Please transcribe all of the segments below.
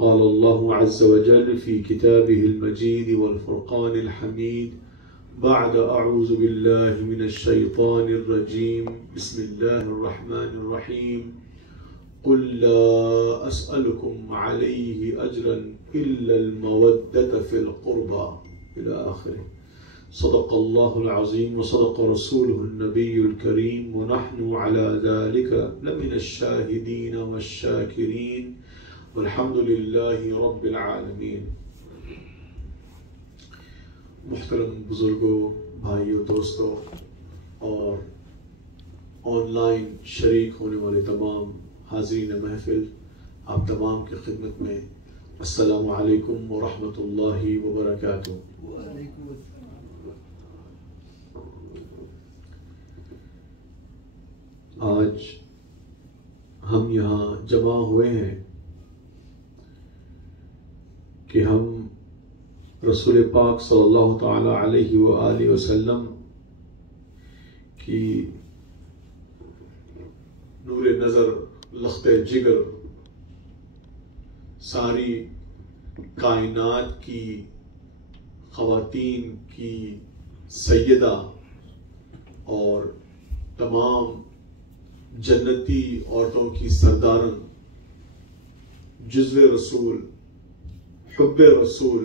قال الله عز وجل في كتابه المجيد والفرقان الحميد بعد أعوذ بالله من الشيطان الرجيم بسم الله الرحمن الرحيم قل لا أسألكم عليه أجرا إلا المودة في القربى إلى آخره. صدق الله العظيم وصدق رسوله النبي الكريم ونحن على ذلك لمن الشاهدين والشاكرين والحمد لله رب العالمين. محترم بزرگوں، بھائیوں، دوستوں اور آن لائن شریک ہونے والے تمام حاضرین محفل، آپ تمام کی خدمت میں السلام علیکم ورحمۃ اللہ وبرکاتہ۔ آج ہم یہاں جمع ہوئے ہیں کہ ہم رسول پاک صلی اللہ تعالی علیہ وآلہ وسلم کی نور نظر، لخت جگر، ساری کائنات کی خواتین کی سیدہ اور تمام جنتی عورتوں کی سردارن، جزو رسول، حب رسول،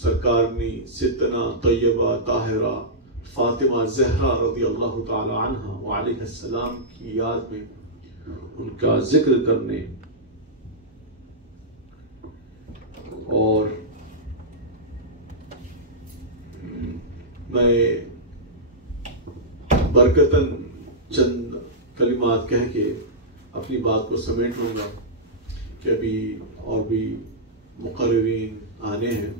سرکارنی ستنا طیبہ طاہرہ فاطمہ زہرا رضی اللہ تعالی عنہ وعلیہ السلام کی یاد میں ان کا ذکر کرنے اور میں برکتاً چند کلمات کہہ کے اپنی بات کو سمیٹ لوں گا کہ ابھی اور بھی مقررین آنے ہیں۔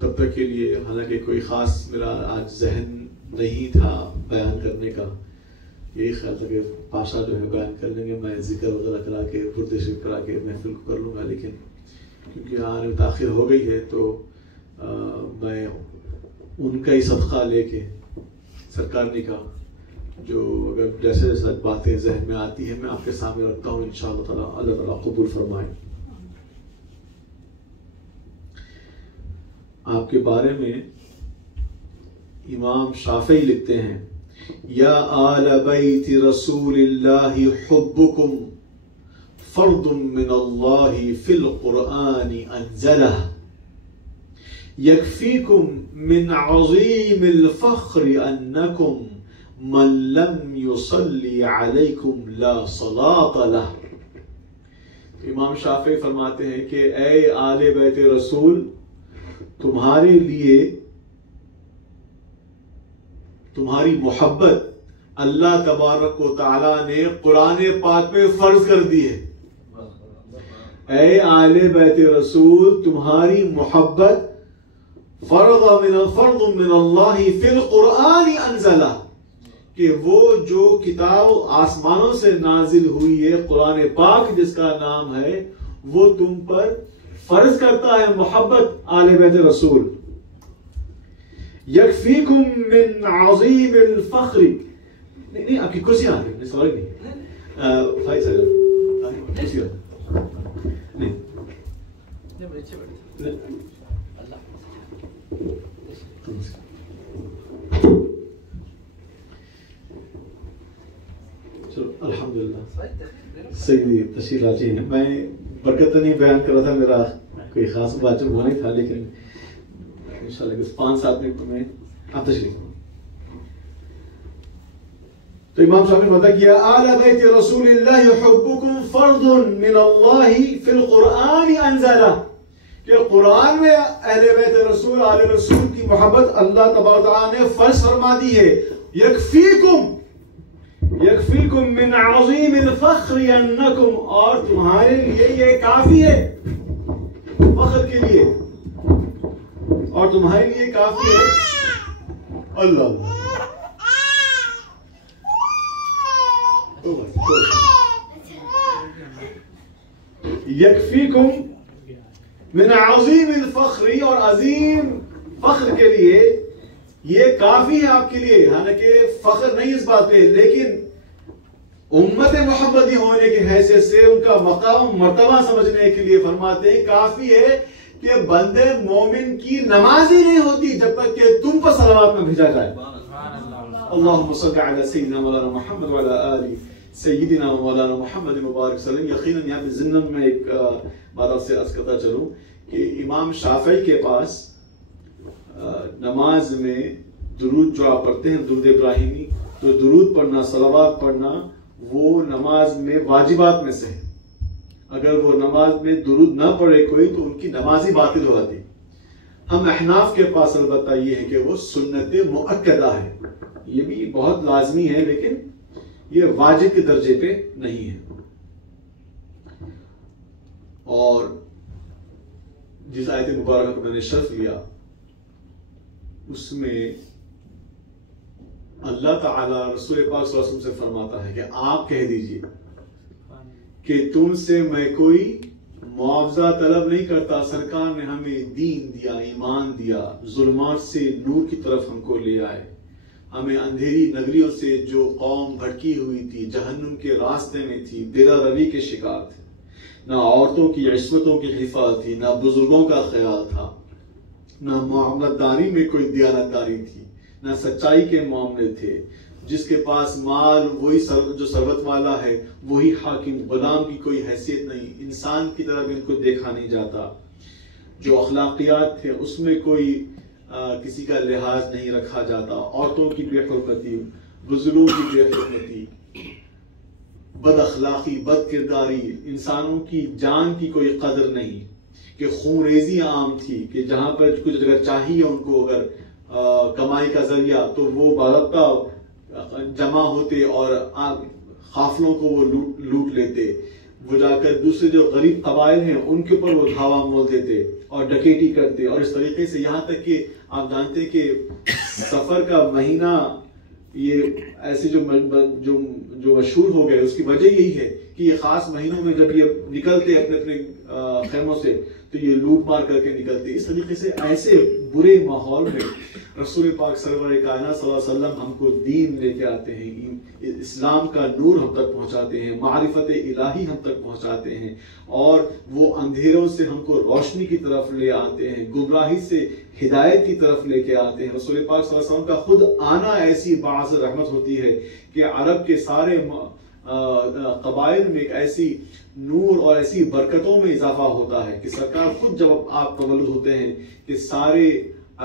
تب تک کے لیے حالانکہ کوئی خاص میرا آج ذہن نہیں تھا بیان کرنے کا، یہی خیال تھا کہ پاشا جو ہے بیان کر لیں گے، میں ذکر وغیرہ کرا کے پردے شریف کرا کے محفل کو کر لوں گا، لیکن کیونکہ آنے میں تاخیر ہو گئی ہے تو میں ان کا ہی صدقہ لے کے سرکار نے کہا جو اگر جیسے جیسے باتیں ذہن میں آتی ہیں میں آپ کے سامنے رکھتا ہوں، انشاءاللہ تعالیٰ اللہ تعالیٰ قبول فرمائے۔ آپ کے بارے میں امام شافعی لکھتے ہیں یا آل بیت رسول اللہ حبکم فرض من اللہ فی القرآن انزلہ یکفیکم من عظیم الفخر انکم من لم یصلی علیکم لا صلاة لہ۔ امام شافعی فرماتے ہیں کہ اے آل بیت رسول، تمہارے لیے تمہاری محبت اللہ تبارک و تعالیٰ نے قرآن پاک میں فرض کر دی ہے۔ اے آل بیت رسول، تمہاری محبت فرض من اللہ فی القرآن انزلہ، کہ وہ جو کتاب آسمانوں سے نازل ہوئی ہے قرآن پاک جس کا نام ہے، وہ تم پر فرض کرتا ہے محبت آل بیت رسول۔ یکفیکم من عظیم الفخر، نہیں آپ کی کرسیاں آ رہی ہیں، سوری نہیں بھائی صاحب کرسی نہیں چلو الحمدللہ سیدی تشریف لاتی ہیں۔ میں برکت نہیں بیان کر رہا تھا، میرا کوئی خاص بات وہ نہیں تھا، لیکن انشاءاللہ 5-7 منٹ میں آپ تشریف۔ تو امام صاحب نے بتا کیا آل بیت رسول اللہ حبکم فرض من اللہ فی القرآن انزلہ، کہ قرآن میں اہل بیت رسول، آل رسول کی محبت اللہ تبارک تعالیٰ نے فرض فرما دی ہے۔ یکفیکم من عظیم الفخر انکم، اور تمہارے لیے یہ کافی ہے فخر کے لیے، اور تمہارے لیے کافی ہے اللہ یکفیکم من عظیم الفخر، اور عظیم فخر کے لیے یہ کافی ہے آپ کے لیے۔ حالانکہ فخر نہیں اس بات پہ، لیکن امت محمدی ہونے کی حیثیت سے ان کا مقام مرتبہ سمجھنے کے لیے فرماتے ہیں کافی ہے کہ بندے مومن کی نماز ہی نہیں ہوتی جب تک کہ تم پر صلوات میں بھیجا جائے. اللہم صل علی سیدنا مولانا محمد وعلی آل سیدنا مولانا محمد مبارک وسلم. یقیناً یہاں پہ ضمن میں ایک بات آپ سے عرض کرتا چلوں کہ امام شافعی کے پاس نماز میں درود جو آپ پڑھتے ہیں درود ابراہیمی، تو درود پڑھنا صلوات پڑھنا وہ نماز میں واجبات میں سے ہے. اگر وہ نماز میں درود نہ پڑھے کوئی تو ان کی نماز ہی باطل ہو جاتی. ہم احناف کے پاس البتہ یہ ہے کہ وہ سنت مؤکدہ ہے، یہ بھی بہت لازمی ہے لیکن یہ واجب کے درجے پہ نہیں ہے. اور جس آیت مبارکہ کو میں نے شرف لیا اس میں اللہ تعالیٰ رسول پاک صلی اللہ علیہ وسلم سے فرماتا ہے کہ آپ کہہ دیجئے کہ تم سے میں کوئی معاوضہ طلب نہیں کرتا. سرکار نے ہمیں دین دیا، ایمان دیا، ظلمات سے نور کی طرف ہم کو لے آئے. ہمیں اندھیری نگریوں سے جو قوم بھٹکی ہوئی تھی، جہنم کے راستے میں تھی، دیرہ روی کے شکار تھے، نہ عورتوں کی عصمتوں کی حفاظت تھی، نہ بزرگوں کا خیال تھا، نہ معاملت داری میں کوئی دیانت داری تھی، نہ سچائی کے معاملے تھے. جس کے پاس مال وہی جو ثروت والا ہے وہی حاکم، غلام کی کوئی حیثیت نہیں، انسان کی طرف ان کو دیکھا نہیں جاتا. جو اخلاقیات تھے اس میں کوئی کسی کا لحاظ نہیں رکھا جاتا. عورتوں کی بے حرمتی، بزرگوں کی بے حرمتی، بد اخلاقی، بد کرداری، انسانوں کی جان کی کوئی قدر نہیں، کہ خون ریزی عام تھی کہ جہاں پر کچھ اگر چاہیے ان کو اگر کمائی کا ذریعہ تو وہ باضابطہ جمع ہوتے اور قافلوں کو وہ لوٹ لیتے. وہ جا کر دوسرے جو غریب قبائل ہیں ان کے اوپر وہ دھاوا مول دیتے اور ڈکیٹی کرتے. اور اس طریقے سے یہاں تک کہ آپ جانتے کہ سفر کا مہینہ یہ ایسے جو مشہور ہو گئے اس کی وجہ یہی ہے کہ یہ خاص مہینوں میں جب یہ نکلتے اپنے اپنے خیموں سے تو یہ لوٹ مار کر کے نکلتے. اس طریقے سے ایسے برے ماحول میں رسول پاک سرور کائنات صلی اللہ علیہ وسلم ہم کو دین لے کے آتے ہیں، اسلام کا نور ہم تک پہنچاتے ہیں، معرفت الہی ہم تک پہنچاتے ہیں، اور وہ اندھیروں سے ہم کو روشنی کی طرف لے آتے ہیں، گمراہی سے ہدایت کی طرف لے کے آتے ہیں. رسول پاک صلی اللہ علیہ وسلم کا خود آنا ایسی باعث رحمت ہوتی ہے کہ عرب کے سارے قبائل میں ایک ایسی نور اور ایسی برکتوں میں اضافہ ہوتا ہے کہ سرکار خود جب آپ تولد ہوتے ہیں کہ سارے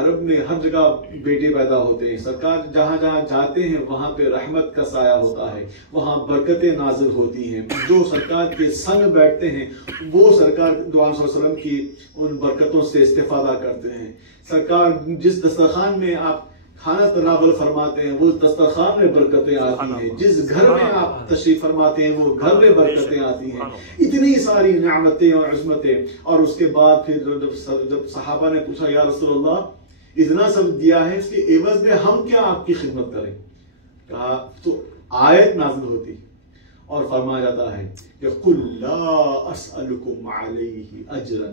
عرب میں ہر جگہ بیٹے پیدا ہوتے ہیں. سرکار جہاں جہاں جاتے ہیں وہاں پہ رحمت کا سایہ ہوتا ہے، وہاں برکتیں نازل ہوتی ہیں. جو سرکار کے سنگ بیٹھتے ہیں وہ سرکار صلی اللہ علیہ وسلم کی ان برکتوں سے استفادہ کرتے ہیں. سرکار جس دسترخوان میں آپ کھانا تناول فرماتے ہیں وہ دسترخوان میں برکتیں آتی ہیں. جس گھر میں آپ تشریف فرماتے ہیں وہ گھر میں برکتیں آتی ہیں. اتنی ساری نعمتیں اور عظمتیں. اور اس کے بعد پھر جب صحابہ نے پوچھا یا رسول اللہ اتنا سب دیا ہے اس کے عوض میں ہم کیا آپ کی خدمت کریں، کہا تو آیت نازل ہوتی اور فرمایا جاتا ہے کہ قُلْ لَا أَسْأَلُكُمْ عَلَيْهِ أَجْرًا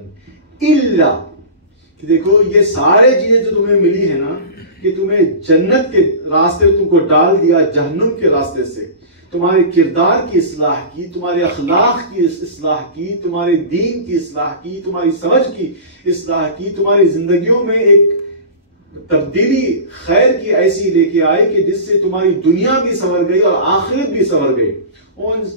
إِلَّا، کہ دیکھو یہ سارے چیزیں جو تمہیں ملی ہے نا کہ تمہیں جنت کے راستے میں تم کو ڈال دیا جہنم کے راستے سے، تمہارے کردار کی اصلاح کی، تمہارے اخلاق کی اصلاح کی، تمہارے دین کی اصلاح کی، تمہاری سمجھ کی اصلاح کی، تمہاری زندگیوں میں ایک تبدیلی خیر کی ایسی لے کے آئے کہ جس سے تمہاری دنیا بھی سنور گئی اور آخرت بھی سنور گئی.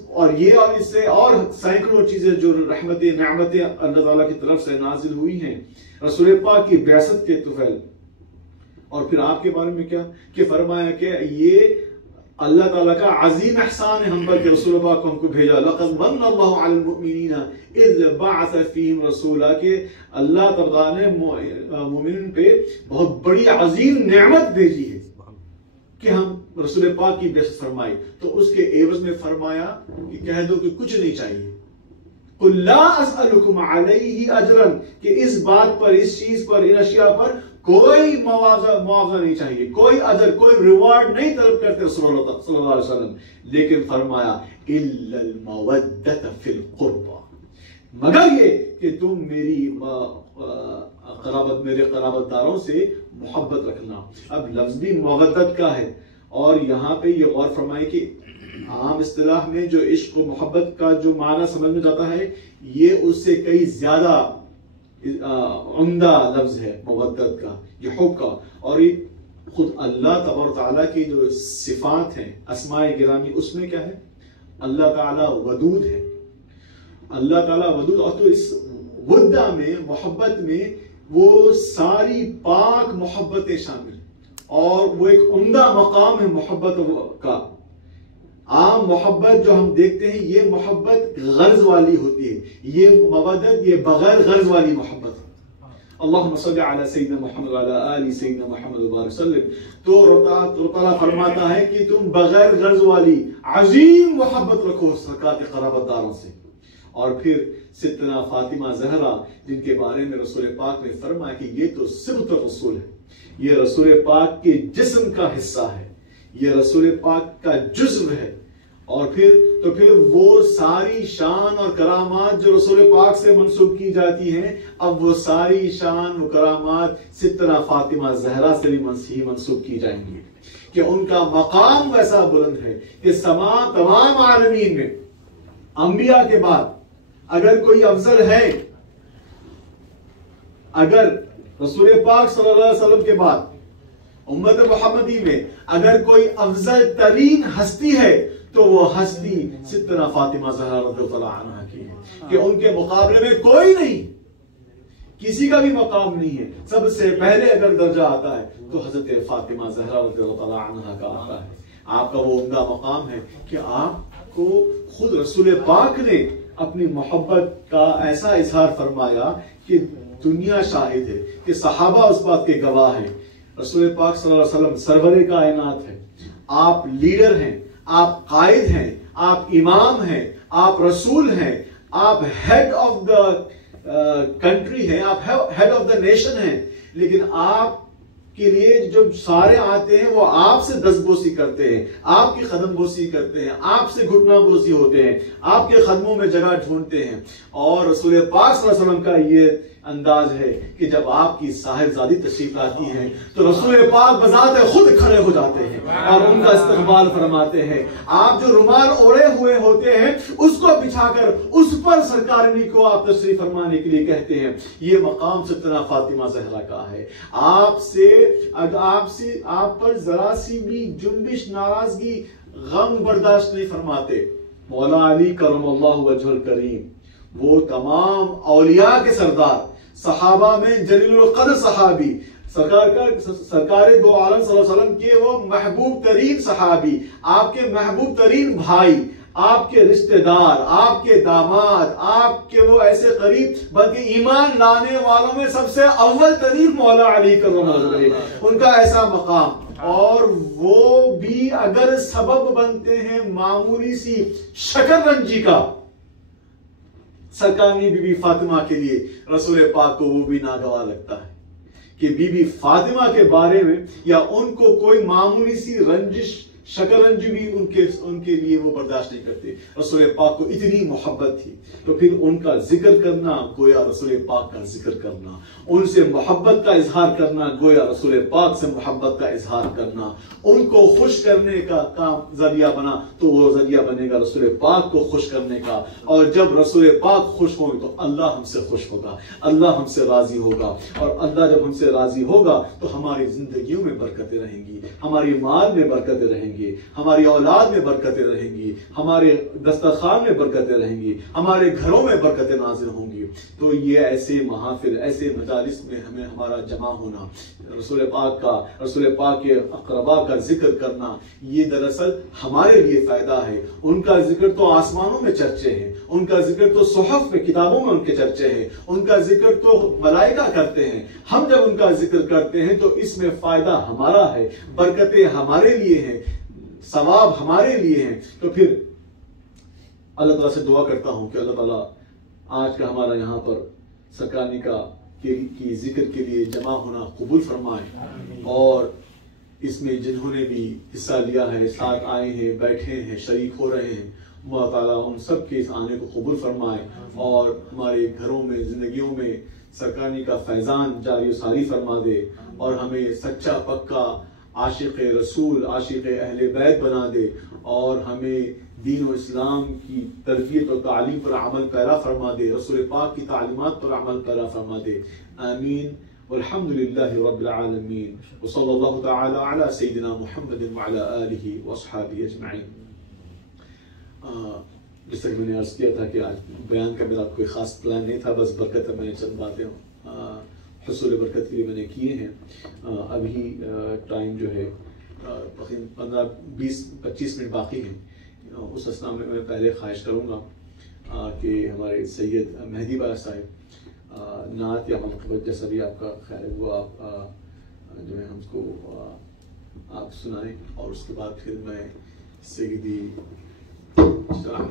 اور یہ اور اس سے اور سینکڑوں چیزیں جو رحمتیں نعمتیں اللہ تعالیٰ کی طرف سے نازل ہوئی ہیں رسول پاک کی بعثت کے طفیل. اور پھر آپ کے بارے میں کیا کہ فرمایا کہ یہ اللہ تعالیٰ کا عظیم احسان ہے ہم پر کہ رسول پاک کو ہم کو بھیجا. لَقَدْ مَنَّ اللَّهُ عَلَى الْمُؤْمِنِينَ اِذْ بَعَثَ فِيهِمْ رَسُولًا، کہ اللہ تعالیٰ نے مومنین پہ بہت بڑی عظیم نعمت بھیجی ہے کہ ہم رسول پاک کی بعثت فرمائی. تو اس کے عوض میں فرمایا کہ کہہ دو کہ کچھ نہیں چاہیے. قُلْ لَا أَسْأَلُكُمْ عَلَيْهِ أَجْرًا، کہ اس بات پر، اس چیز پر، ان اشیاء پر کوئی معاوضہ نہیں چاہیے، کوئی اجر، کوئی ریوارڈ نہیں طلب کرتے رسول اللہ صلی اللہ علیہ وسلم. لیکن فرمایا الا المودۃ فی القربى، مگر یہ کہ تم میری میرے قرابت داروں سے محبت رکھنا. اب لفظ بھی مودت کا ہے اور یہاں پہ یہ غور فرمائے کہ عام اصطلاح میں جو عشق و محبت کا جو معنی سمجھ میں جاتا ہے یہ اس سے کئی زیادہ عمدہ لفظ ہے مودت کا، یہ حب کا. اور یہ خود اللہ تبارک تعالیٰ کی جو صفات ہیں اسماء گرامی اس میں کیا ہے؟ اللہ تعالیٰ ودود ہے. اللہ تعالیٰ ودود، اور تو اس ودہ میں محبت میں وہ ساری پاک محبتیں شامل، اور وہ ایک عمدہ مقام ہے محبت کا. عام محبت جو ہم دیکھتے ہیں یہ محبت غرض والی ہوتی ہے، یہ مودت یہ بغیر غرض والی محبت ہے. اللہم صلی علی سیدنا محمد وعلی آل سیدنا محمد وبارک وسلم. تو رب تعالیٰ فرماتا ہے کہ تم بغیر غرض والی عظیم محبت رکھو سرکار کے قرابت داروں سے. اور پھر ستنا فاطمہ زہرا جن کے بارے میں رسول پاک نے فرمایا کہ یہ تو صبت الرسول ہے، یہ رسول پاک کے جسم کا حصہ ہے، یہ رسول پاک کا جزو ہے. اور پھر وہ ساری شان اور کرامات جو رسول پاک سے منسوب کی جاتی ہیں، اب وہ ساری شان و کرامات ستنا فاطمہ زہرا سے بھی منسوب کی جائیں گی کہ ان کا مقام ویسا بلند ہے کہ تمام عالمین میں انبیاء کے بعد اگر کوئی افضل ہے، اگر رسول پاک صلی اللہ علیہ وسلم کے بعد امت محمدی میں اگر کوئی افضل ترین ہستی ہے تو وہ ہستی ستنا فاطمہ زہرا رضی اللہ عنہا کی ہے کہ ان کے مقابلے میں کوئی نہیں، کسی کا بھی مقام نہیں ہے. سب سے پہلے اگر درجہ آتا ہے تو حضرت فاطمہ زہرا رضی اللہ عنہا کا آتا ہے. آپ کا وہ عمدہ مقام ہے کہ آپ کو خود رسول پاک نے اپنی محبت کا ایسا اظہار فرمایا کہ دنیا شاہد ہے، کہ صحابہ اس بات کے گواہ ہیں. رسول پاک صلی اللہ علیہ وسلم سرور کائنات ہے، آپ لیڈر ہیں، آپ قائد ہیں، آپ امام ہیں، آپ رسول ہیں، آپ ہیڈ آف دا کنٹری ہیں، آپ ہیڈ آف دا نیشن ہیں، لیکن آپ کے لیے جو سارے آتے ہیں وہ آپ سے دست بوسی کرتے ہیں، آپ کی قدم بوسی کرتے ہیں، آپ سے گھٹنا بوسی ہوتے ہیں، آپ کے قدموں میں جگہ ڈھونڈتے ہیں. اور رسول پاک صلی اللہ علیہ وسلم کا یہ انداز ہے کہ جب آپ کی صاحبزادی تشریف لاتی ہیں تو رسول پاک بذات خود کھڑے ہو جاتے ہیں اور ان کا استقبال فرماتے ہیں. آپ جو رومال اوڑے ہوئے ہوتے ہیں اس کو بچھا کر اس پر سرکارنی کو آپ تشریف فرمانے کے لیے کہتے ہیں. یہ مقام ستنا فاطمہ زہرا کا ہے. آپ پر ذرا سی بھی جنبش، ناراضگی، غم برداشت نہیں فرماتے. مولا علی کرم اللہ وجہ الکریم، وہ تمام اولیاء کے سردار، صحابہ میں جلیل القدر صحابی، سرکار دو عالم صلی اللہ علیہ وسلم کے وہ محبوب ترین صحابی، آپ کے محبوب ترین بھائی، آپ کے رشتہ دار، آپ کے داماد، آپ کے وہ ایسے قریب، بلکہ ایمان لانے والوں میں سب سے اول ترین مولا علی کرم اللہ وجہ، ان کا ایسا مقام. اور وہ بھی اگر سبب بنتے ہیں معمولی سی شکر رنجی کا سرکارنی بی بی فاطمہ کے لیے، رسول پاک کو وہ بھی ناگوار لگتا ہے کہ بی بی فاطمہ کے بارے میں یا ان کو کوئی معمولی سی رنجش، شکر رنجی بھی ان کے لیے وہ برداشت نہیں کرتے. رسول پاک کو اتنی محبت تھی تو پھر ان کا ذکر کرنا گویا رسول پاک کا ذکر کرنا، ان سے محبت کا اظہار کرنا گویا رسول پاک سے محبت کا اظہار کرنا. ان کو خوش کرنے کا کام ذریعہ بنا تو وہ ذریعہ بنے گا رسول پاک کو خوش کرنے کا. اور جب رسول پاک خوش ہوں تو اللہ ہم سے خوش ہوگا، اللہ ہم سے راضی ہوگا. اور اللہ جب ہم سے راضی ہوگا تو ہماری زندگیوں میں برکتیں رہیں گی، ہماری مال میں برکتیں رہیں گی، ہماری اولاد میں برکتیں رہیں گی، ہمارے دسترخوان میں برکتیں رہیں گی، ہمارے گھروں میں برکتیں نازل ہوں گی. تو یہ ایسے محافل، ایسے مجالس میں ہمارا جمع ہونا، رسول پاک کے اقربا کا ذکر کرنا، یہ دراصل ہمارے لیے فائدہ ہے. ان کا ذکر تو آسمانوں میں چرچے ہیں، ان کا ذکر تو صحف میں، کتابوں میں ان کے چرچے ہیں، ان کا ذکر تو ملائکہ کرتے ہیں. ہم جب ان کا ذکر کرتے ہیں تو اس میں فائدہ ہمارا ہے، برکتیں ہمارے لیے ہیں، ثواب ہمارے لیے ہیں. تو پھر اللہ تعالیٰ سے دعا کرتا ہوں کہ اللہ تعالیٰ آج کا ہمارا یہاں پر سرکارنی کی ذکر کے لیے جمع ہونا قبول فرمائے، اور اس میں جنہوں نے بھی حصہ لیا ہے، ساتھ آئے ہیں، بیٹھے ہیں، شریک ہو رہے ہیں، اللہ تعالیٰ ان سب کے اس آنے کو قبول فرمائے اور ہمارے گھروں میں، زندگیوں میں سرکارنی کا فیضان جاری و ساری فرما دے، اور ہمیں سچا پکا عاشق رسول، عاشق اہل بیت بنا دے، اور ہمیں دین و اسلام کی تربیت و تعلیم پر عمل پیرا فرما دے، رسول پاک کی تعلیمات پر عمل پیرا فرما دے. آمین. والحمد للہ رب العالمین، وصلی اللہ تعالی علی سیدنا محمد وعلی آلہ واصحابہ اجمعین. جس طرح میں نے عرض کیا تھا کہ آج بیان کا میرا کوئی خاص پلان نہیں تھا، بس برکت میں نے چند باتیں حصول برکت کے لیے میں نے کیے ہیں. ابھی ٹائم جو ہے تقریباً 15-20-25 منٹ باقی ہیں. اس اسنا میں پہلے خواہش کروں گا کہ ہمارے سید مہدی بارہ صاحب نعت یا منقبت جیسا بھی آپ کا خیال ہے وہ آپ جو ہے ہم کو آپ سنائیں، اور اس کے بعد پھر میں سیدی شاہ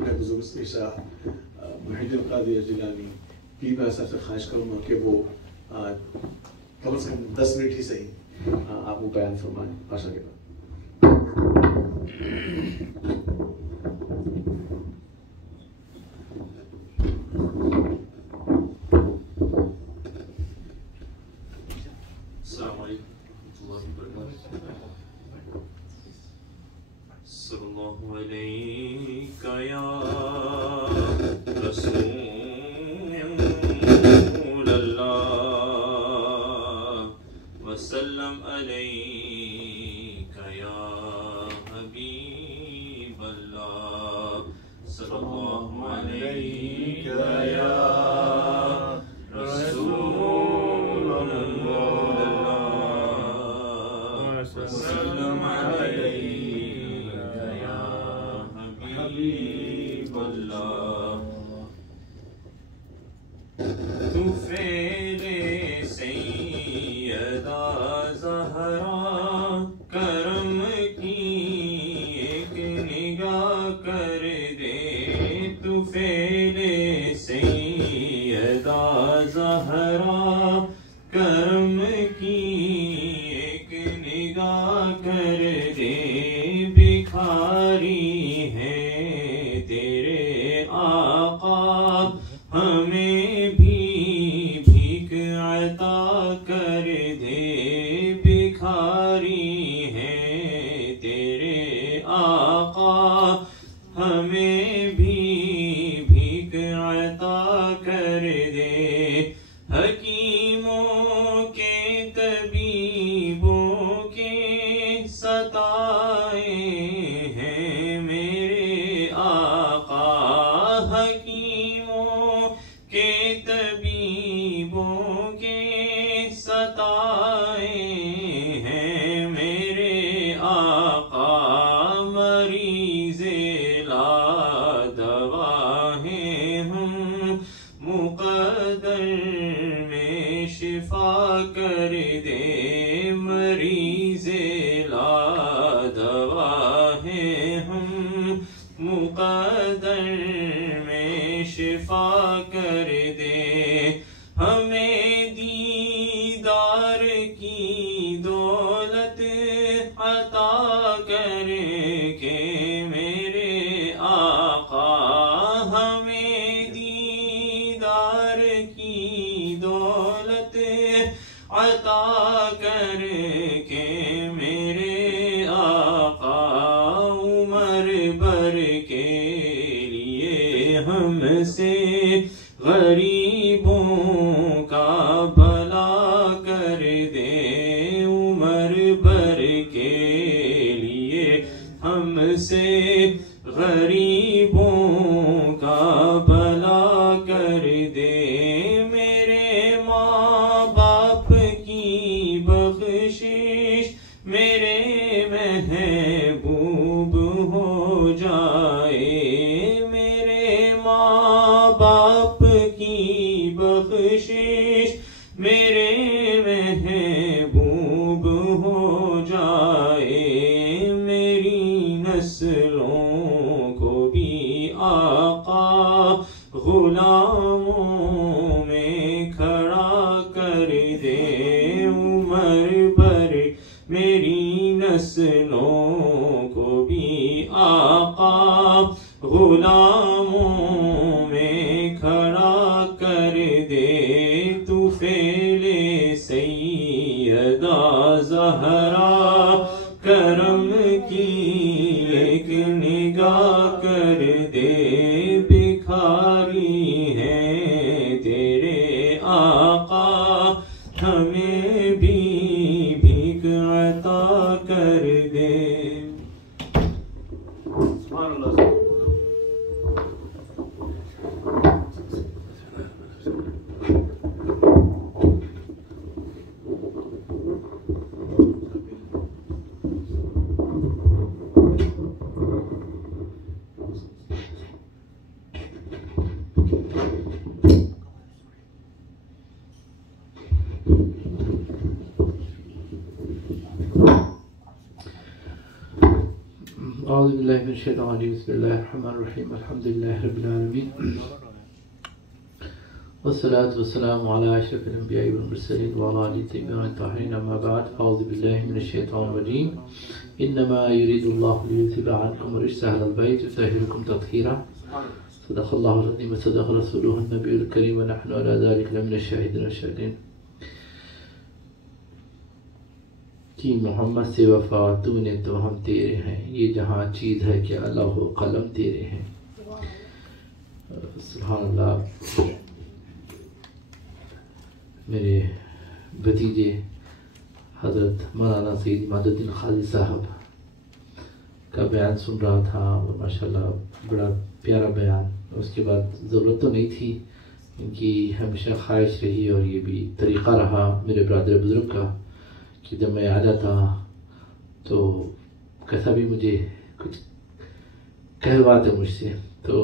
محی القادری جیلانی پیر بارہ صاحب سے خواہش کروں گا کہ وہ کم از کم 10 منٹ ہی صحیح آپ وہ بیان فرمائیں بھاشا کے بعد. السلام علیکم ورحمۃ اللہ وبرکاتہ. صلی اللہ علیکہ یا رسول وسلم علیکہ یا حبیب اللہ. صلی اللہ علیکہ یا رسول اللہ وسلم علیکہ یا حبیب اللہ. تو فعل سیدہ زہرا کرم کی ایک نگاہ کر دے. تو فعل سیدہ زہرا کرم کی ایک نگاہ کر دے. بھکاری ہے تیرے آقا ہمیں بھی بھیک عطا کر دے. بھکاری ہے تیرے آقا ہمیں بھی بھیک عطا کر دے. حکیموں کے طبیبوں کے ستائے ہیں میرے آقا. حکیموں کے طبیبوں کے ستائے ہیں میرے آقا. مریض لا دوا ہیں ہم مقدر میں شفا کر دے. مریض لا دوا ہیں ہم مقدر میں شفا کر دے. ہمیں دیدار کی دولت عطا کر کے میرے آقا. ہمیں دیدار کی دولت عطا کر کے میرے آقا. عمر بھر کے لیے ہم سے غریبوں کا بھلا کر دے. عمر بھر کے لیے ہم سے غریبوں کا بھلا کر دے. میرے ماں باپ کی بخشش میرے محبوب ہو جائے. میرے ماں باپ کی بخشش میرے محبوب ہو جائے. میری نسلوں کو بھی آقا غلاموں میں کھڑا کر دے. عمر بھر میری نسلوں کو بھی آقا غلاموں میں کھڑا کر دے. تو فعل سیدہ زہرا أعوذ بالله من الشيطان الرجيم بسم الله الرحمن الرحيم الحمد لله رب العالمين والصلاة والسلام على أشرف الأنبياء والمرسلين وعلى آله الطيبين الطاهرين أما بعد أعوذ بالله من الشيطان الرجيم إنما يريد الله ليذهب عنكم الرجس أهل البيت ويطهركم تطهيرا صدق الله العظيم وصدق رسوله النبي الكريم ونحن على ذلك لمن الشاهدين والشاهدين کہ محمد سے وفا تو نے تو ہم تیرے ہیں، یہ جہاں چیز ہے کہ اللہ و قلم تیرے ہیں۔ سبحان اللہ۔ میرے بھتیجے حضرت مولانا سید اماد الدین قاضی صاحب کا بیان سن رہا تھا اور ماشاءاللہ بڑا پیارا بیان۔ اس کے بعد ضرورت تو نہیں تھی، ان کی ہمیشہ خواہش رہی اور یہ بھی طریقہ رہا میرے برادر بزرگ کا کہ جب میں آ جاتا تو کیسا بھی مجھے کچھ کہلواتے مجھ سے، تو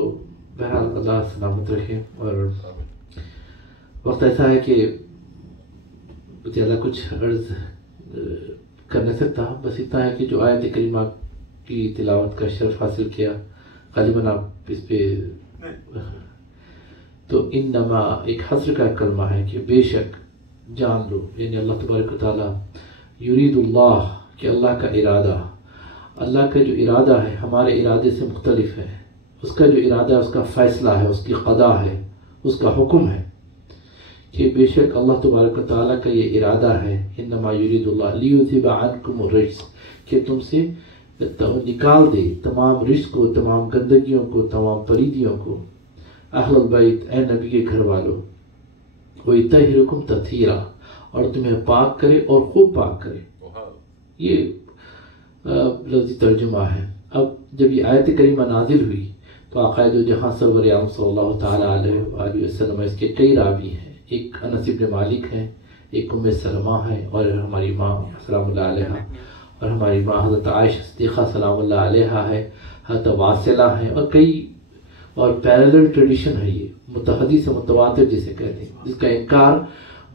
بہرحال اللہ سلامت رکھے۔ اور وقت ایسا ہے کہ زیادہ کچھ عرض کر نہیں سکتا، بس اتنا ہے کہ جو آیت کریمہ کی تلاوت کا شرف حاصل کیا، غالباً آپ اس پہ تو انما ایک حصر کا کلمہ ہے کہ بے شک جان لو، یعنی اللہ تبارک و تعالیٰ یرید اللہ کہ اللہ کا ارادہ، اللہ کا جو ارادہ ہے ہمارے ارادے سے مختلف ہے، اس کا جو ارادہ ہے اس کا فیصلہ ہے، اس کی قضا ہے، اس کا حکم ہے کہ بے شک اللہ تبارک و تعالیٰ کا یہ ارادہ ہے انما یرید اللہ لیذھب عنکم الرجس کہ تم سے نکال دے تمام رجس کو، تمام گندگیوں کو، تمام پلیدیوں کو، اہل البیت اے نبی کے گھر والوں، وَيُطَهِّرُكُمْ تَطْهِيرًا اور تمہیں پاک کرے اور خوب پاک کرے۔ یہ لفظی ترجمہ ہے۔ اب جب یہ آیت کریمہ نازل ہوئی تو آقا دو جہاں سرور عالم صلی اللہ تعالیٰ علیہ وآلہ وسلم اس کے کئی راوی ہیں، ایک انس بن مالک ہیں، ایک ام سلمہ ہے، اور ہماری ماں سلام اللہ علیہ، اور ہماری ماں حضرت عائشہ صدیقہ سلام اللہ علیہ ہے، حضرت واصلہ ہیں، اور کئی اور پیرلل ٹریڈیشن ہے، یہ متحدث سے متواتر جسے کہتے ہیں، جس کا انکار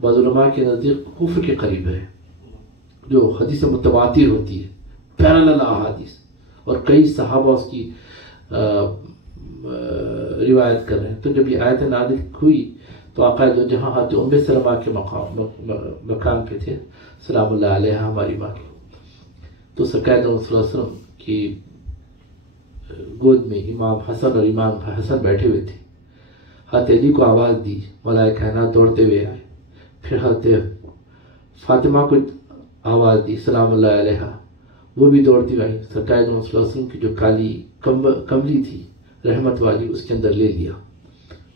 بعض علماء کے نزدیک کفر کے قریب ہے، جو حدیث متواتر ہوتی ہے، پیرلل احادیث، اور کئی صحابہ اس کی روایت کر رہے ہیں۔ تو جب یہ آیت نازل ہوئی تو آقا دو جہاں حضرت ام سلمہ کے مقام پہ تھے سلام اللہ علیہ ہماری ماں کے، تو سرکار صلی اللہ علیہ وسلم کی گود میں امام حسن اور امام حسن بیٹھے ہوئے تھے۔ حضرت علی کو آواز دی، ملائکہ کائنات دوڑتے ہوئے آئے، پھر حضرت فاطمہ کو آواز دی سلام اللہ علیہ، وہ بھی دوڑتی آئی، سرکار صلی اللہ علیہ وسلم کی جو کالی کملی تھی رحمت والی اس کے اندر لے لیا،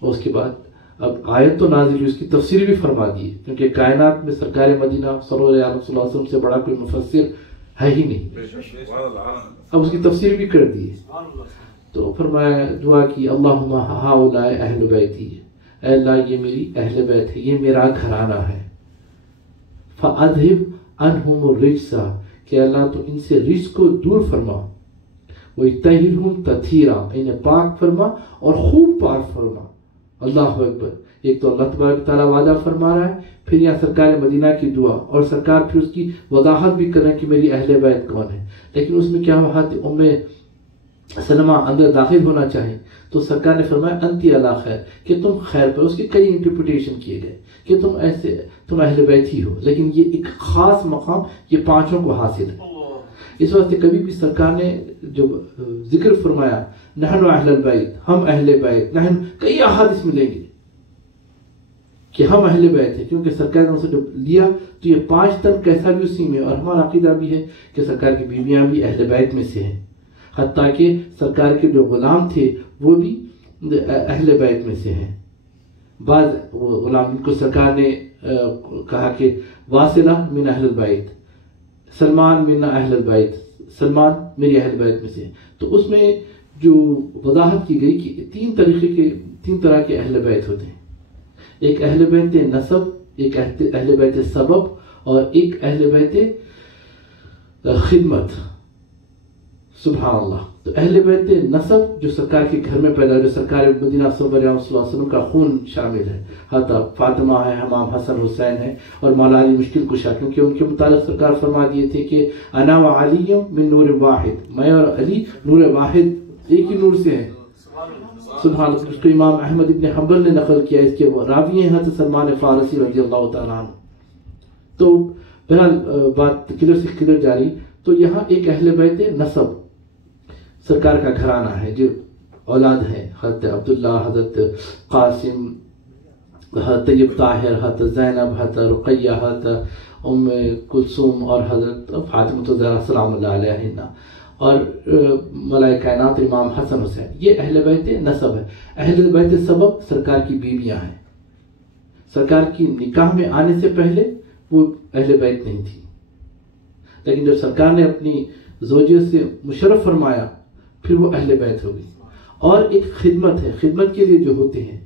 اور اس کے بعد اب آیت تو نازل ہوئی، اس کی تفسیر بھی فرما دی، کیونکہ کائنات میں سرکار مدینہ صلی اللہ علیہ وسلم سے بڑا کوئی مفسر ہے ہی نہیں، اب اس کی تفسیر بھی کر دی۔ تو فرمایا، دعا کی، اللہم ہؤلاء اہل بیتی، اے اللہ یہ میری اہل بیت ہے، یہ میرا گھرانہ ہے، فَأَذْهِبْ عَنْهُمُ الرِّجْسَ کہ اللہ تو ان سے رجس کو دور فرما، وَيُطَهِّرْهُمْ تَطْهِيرًا انہیں پاک فرما اور خوب پاک فرما۔ اللہ اکبر۔ ایک تو اللہ تبارک تعالیٰ وعدہ فرما رہا ہے، پھر یہاں سرکار مدینہ کی دعا، اور سرکار پھر اس کی وضاحت بھی کر رہے ہیں کہ میری اہل بیت کون ہے، لیکن اس میں کیا ہوا، ام سلمہ اندر داخل ہونا چاہیں تو سرکار نے فرمایا انتی علی خیر کہ تم خیر پر، اس کے کئی انٹرپریٹیشن کیے گئے کہ تم اہل بیت ہی ہو، لیکن یہ ایک خاص مقام یہ پانچوں کو حاصل ہے۔ اس واسطے کبھی بھی سرکار نے جو ذکر فرمایا نحن اہل البیت، ہم اہل بیت، نحن کئی احادیث ملیں گے کہ ہم اہل بیت ہیں، کیونکہ سرکار نے اسے جب لیا تو یہ 5 تن کیسا بھی اسی میں، اور ہمارا عقیدہ بھی ہے کہ سرکار کی بیویاں بھی اہل بیت میں سے ہیں، حتیٰ کہ سرکار کے جو غلام تھے وہ بھی اہل بیت میں سے ہیں۔ بعض غلام کو سرکار نے کہا کہ واصلہ من اہل البیت، سلمان من اہل البیت، سلمان میری اہل بیت میں سے، تو اس میں جو وضاحت کی گئی کہ 3 طرح کے اہل بیت ہوتے ہیں، ایک اہل بیت نسب، ایک اہل بیت سبب، اور ایک اہل بیت خدمت۔ سبحان اللہ۔ تو تو اہل بیت نسب جو سرکار کے گھر میں پیدا، جو سرکار مدینہ صلی اللہ علیہ وسلم کا خون شامل ہے، حضرت فاطمہ ہے، امام حسن حسین ہے، اور مولا علی مشکل کشا، کیونکہ ان کے متعلق سرکار فرما دیے تھے کہ انا و علی من نور واحد، میں اور علی نور واحد ایک ہی نور سے ہیں. سبحان اللہ. اس کو امام احمد ابن حنبل نے نقل کیا، اس کے وہ راوی ہیں حضرت سلمان فارسی رضی اللہ تعالیٰ عنہ. تو بہرحال بات کلر سے کلر جاری. تو یہاں ایک اہل بیت نسب سرکار کا گھرانہ ہے، جو اولاد ہیں حضرت عبداللہ، حضرت قاسم، حضرت طیب طاہر، حضرت زینب، حضرت رقیہ، حضرت ام کلثوم اور حضرت فاطمہ الزہرا سلام اللہ علیہن، اور ملائکہ کائنات امام حسن حسین. یہ اہل بیت نسب ہے. اہل بیت سبب سرکار کی بیویاں ہیں. سرکار کی نکاح میں آنے سے پہلے وہ اہل بیت نہیں تھی، لیکن جب سرکار نے اپنی زوجیت سے مشرف فرمایا پھر وہ اہل بیت ہو گئی. اور ایک خدمت ہے، خدمت کے لیے جو ہوتے ہیں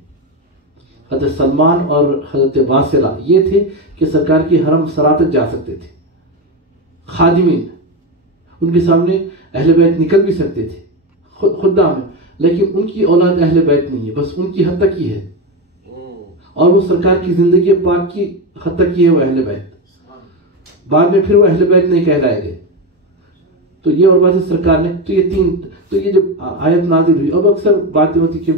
حضرت سلمان اور حضرت واصلہ یہ تھے کہ سرکار کی حرم سرا تک جا سکتے تھے، خادمین، ان کے سامنے اہل بیت نکل بھی سکتے تھے، خدام ہیں، لیکن ان کی اولاد اہل بیت نہیں ہے، بس ان کی حد تک ہی ہے، اور وہ سرکار کی زندگی پاک کی حد تک ہی ہے وہ اہل بیت. بعد میں پھر وہ اہل بیت نہیں کہلائے گئے. تو یہ اور بات سرکار نے، تو یہ تین، تو یہ جب آیت نازل ہوئی، اب اکثر باتیں ہوتی کہ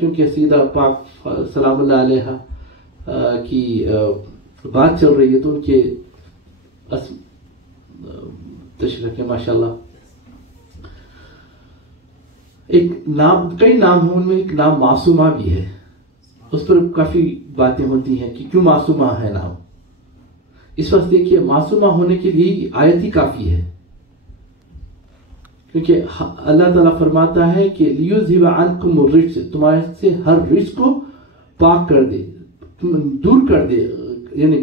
کیونکہ سیدہ پاک سلام اللہ علیہ کی بات چل رہی ہے تو ان کے تشریح ماشاء اللہ. ایک نام، کئی نام ہیں، ان میں ایک نام معصومہ بھی ہے. اس پر کافی باتیں ہوتی ہیں کہ کیوں معصومہ ہے نام. اس وقت دیکھیے معصومہ ہونے کے لیے آیت ہی کافی ہے، کیونکہ اللہ تعالیٰ فرماتا ہے کہ لیُذْهِبَ عَنْکُمُ الرِّجْسَ، تمہارے سے ہر رجس کو پاک کر دے، دور کر دے، یعنی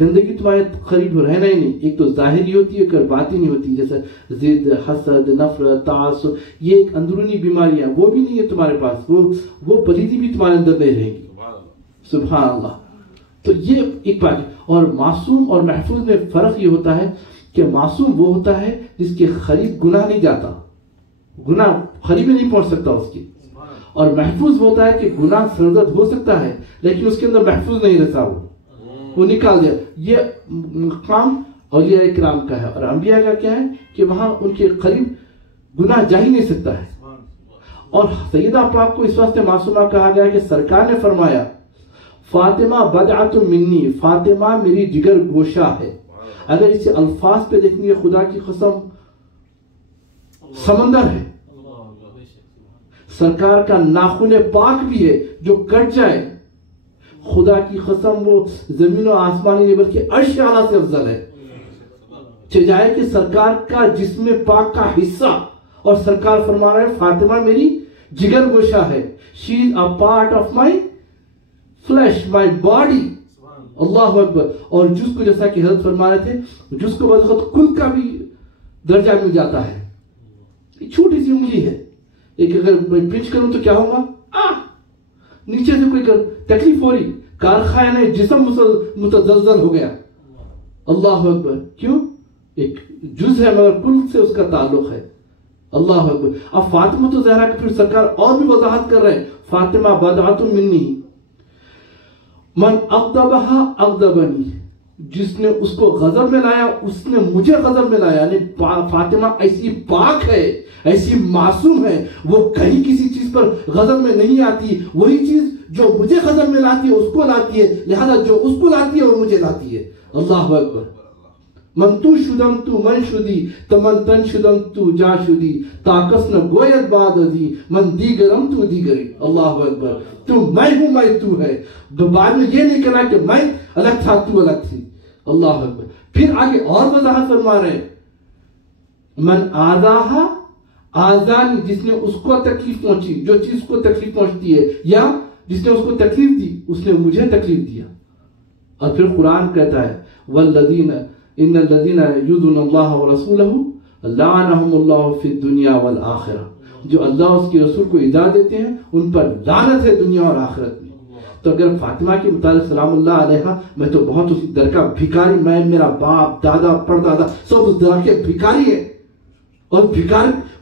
گندگی تمہارے قریب رہنا ہی نہیں. ایک تو ظاہری ہوتی ہے، ایک باطنی ہوتی ہے، جیسے ضد، حسد، نفرت، تعصب، یہ ایک اندرونی بیماریاں، وہ بھی نہیں ہے تمہارے پاس، وہ پلیدی بھی تمہارے اندر نہیں رہے گی. سبحان اللہ. تو یہ ایک بات. اور معصوم اور محفوظ میں فرق یہ ہوتا ہے کہ معصوم وہ ہوتا ہے جس کے قریب گناہ نہیں جاتا، گناہ قریب نہیں پہنچ سکتا اس کی، اور محفوظ ہوتا ہے کہ گناہ سرزد ہو سکتا ہے لیکن اس کے اندر محفوظ نہیں رہتا، وہ نکال دیا. یہ مقام اولیاء اکرام کا ہے، اور انبیاء کا کیا ہے کہ وہاں ان کے قریب گناہ جا ہی نہیں سکتا ہے. اور سیدہ پاک کو اس واسطے معصومہ کہا گیا کہ سرکار نے فرمایا فاطمہ بدعۃ منی، فاطمہ میری جگر گوشہ ہے. اگر اسے الفاظ پہ دیکھیں گے خدا کی قسم سمندر ہے. سرکار کا ناخن پاک بھی ہے جو کٹ جائے، خدا کی قسم وہ زمین و آسمان نہیں بلکہ عرش اعلیٰ سے افضل ہے. چاہے کہ سرکار کا جسم پاک کا حصہ، اور سرکار فرما رہے ہیں فاطمہ میری جگر گوشہ ہے. She is a part of my flesh, my body. اللہ اکبر. اور جس کو جیسا کہ حضرت فرما رہے تھے، جس کو بدخط کل کا بھی درجہ مل جاتا ہے. چھوٹی سی انگلی ہے، ایک اگر میں پنچ کروں تو کیا ہوگا، نیچے سے کوئی تکلیف ہو رہی، کارخانہ جسم متزلزل ہو گیا. اللہ اکبر. کیوں؟ ایک جز ہے مگر کل سے اس کا تعلق ہے. اللہ اکبر. اب فاطمہ الزہرا کے پھر سرکار اور بھی وضاحت کر رہے ہیں، فاطمہ بدعۃ منی من اغضبہا اغضبنی، جس نے اس کو غضب میں لایا اس نے مجھے غضب میں لایا. یعنی فاطمہ ایسی پاک ہے، ایسی معصوم ہے، وہ کہیں کسی چیز پر غضب میں نہیں آتی. وہی چیز جو مجھے غضب میں لاتی ہے اس کو لاتی ہے، لہذا جو اس کو لاتی ہے وہ مجھے لاتی ہے. اللہ اکبر. من تو شدم تو من شدی تمن تن شدم تو جا شدی تاکس نہ گویت بعد ازی من دیگرم تو دیگری. اللہ اکبر. تو میں ہوں، میں تو ہے. بعد میں یہ نہیں کہنا کہ میں الگ تھا تو الگ تھی. اللہ اکبر. پھر آگے اور وضاحت فرما رہے ہیں من آذاہا آذانی، جس نے اس کو تکلیف پہنچی، جو چیز کو تکلیف پہنچتی ہے، یا جس نے اس کو تکلیف دی اس نے مجھے تکلیف دیا. اور پھر قرآن کہتا ہے والذین ان الذین یؤذون اللہ ورسولہ لعنہم اللہ فی الدنیا والآخرہ، جو اللہ اس کے رسول کو ایذا دیتے ہیں ان پر لعنت ہے دنیا اور آخرت میں. تو اگر فاطمہ کے متعلق سلام اللہ علیہ، میں تو بہت اس در کا بھکاری، میں، میرا باپ، دادا، پردادا سب اس در کے بھکاری ہے. اور بھکار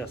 10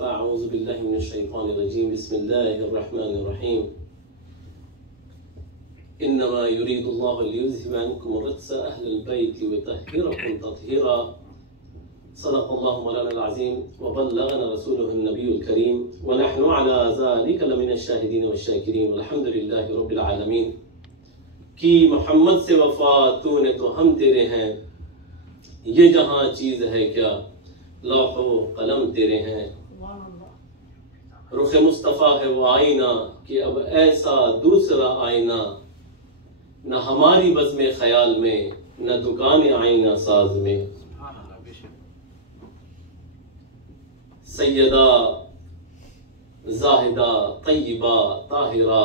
فأعوذ بالله من الشيطان الرجيم بسم الله الرحمن الرحيم إنما يريد الله ليذهب عنكم الرجس أهل البيت ويطهركم تطهيرا صدق الله مولانا العظيم وبلغنا رسوله النبي الكريم ونحن على ذلك لمن الشاهدين والشاكرين والحمد لله رب العالمين کہ محمد سے وفا تو نے تو ہم تیرے ہیں، یہ جہاں چیز ہے کیا لوح و قلم تیرے ہیں، رخ مصطفیٰ ہے وہ آئینہ کہ اب ایسا دوسرا آئینہ نہ ہماری بزم خیال میں نہ دکان آئینہ ساز میں. سیدہ زاہدہ طیبہ طاہرہ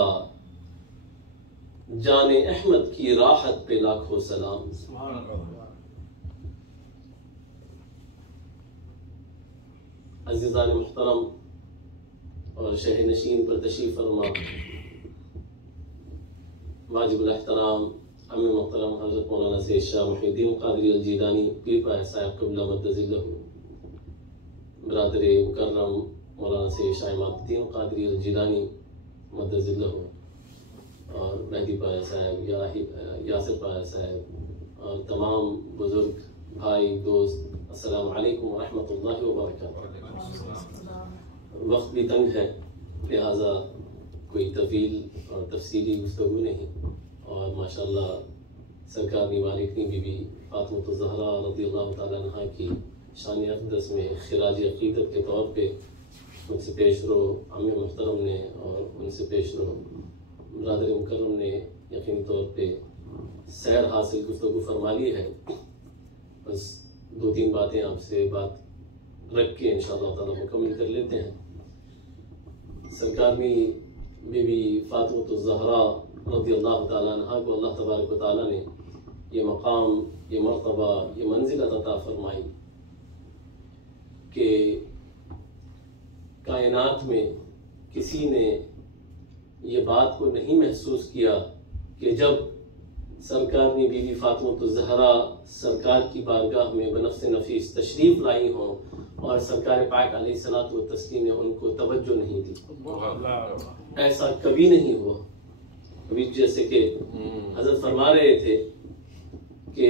جان احمد کی راحت پہ لاکھوں سلام. عزیزان محترم اور شہر نشین پر تشریف فرما واجب الاحترام امی محترم حضرت مولانا سید شاہ محی الدین قادری الجیلانی پیر پایا صاحب قبلہ مد ذلہ، برادر مکرم مولانا سید شاہ امام الدین قادری الجیلانی مد ذلہ، اور مہدی پایا صاحب، یاسر پایا صاحب، اور تمام بزرگ بھائی دوست، السلام علیکم ورحمۃ اللہ وبرکاتہ. وقت بھی تنگ ہے لہٰذا کوئی طویل اور تفصیلی گفتگو نہیں، اور ماشاءاللہ سرکار کی مالکنی بی بی فاطمۃ الزہرا رضی اللہ تعالیٰ عنہ کی شان اقدس میں خراج عقیدت کے طور پہ ان سے پیش رو عام محترم نے اور ان سے پیش رو برادر مکرم نے یقینی طور پہ سیر حاصل گفتگو فرما لی ہے. بس دو تین باتیں آپ سے بات رکھ کے انشاءاللہ تعالیٰ مکمل کر لیتے ہیں. سرکار میں بی بی فاطمۃ الزہرا رضی اللہ تعالیٰ عنہ کو اللہ تبارک و تعالیٰ نے یہ مقام، یہ مرتبہ، یہ منزلت عطا فرمائی کہ کائنات میں کسی نے یہ بات کو نہیں محسوس کیا کہ جب سرکار نے بی بی فاطمۃ الزہرا سرکار کی بارگاہ میں بنفس نفیس تشریف لائی ہوں اور سرکار پاک علیہ الصلوۃ والتسلیم نے ان کو توجہ نہیں دی. ایسا کبھی نہیں ہوا. ابھی جیسے کہ حضرت فرما رہے تھے کہ